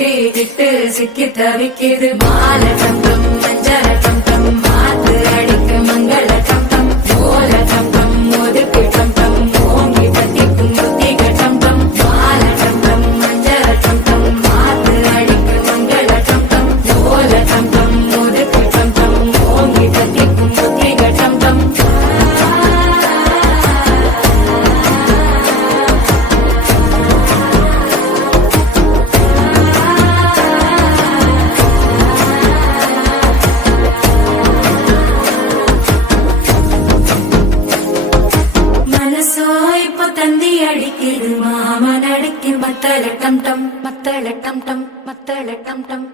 கிட்டு சிக்கி தவிக்குது மால சம்பம் மஞ்சள சம்பம் மாத்து அடிக்கு மங்கள சம்பம் ஓல சம்பம் ஒதுக்கு சம்பம் ஓங்கி பத்திக்கும் முத்திக சம்பம் மால சம்பம் மஞ்சள சம்பம் மாத்து அடிக்கு மங்கள சம்பம் ஓல சம்பம் ஒதுக்கு சம்பம் ஓங்கி பத்திக்கும் முத்திக சம்பம் தந்தி அடிக்குது மாமன் அடிக்கு மத்தள டம் டம் மத்தள டம் டம் மத்தள டம் டம்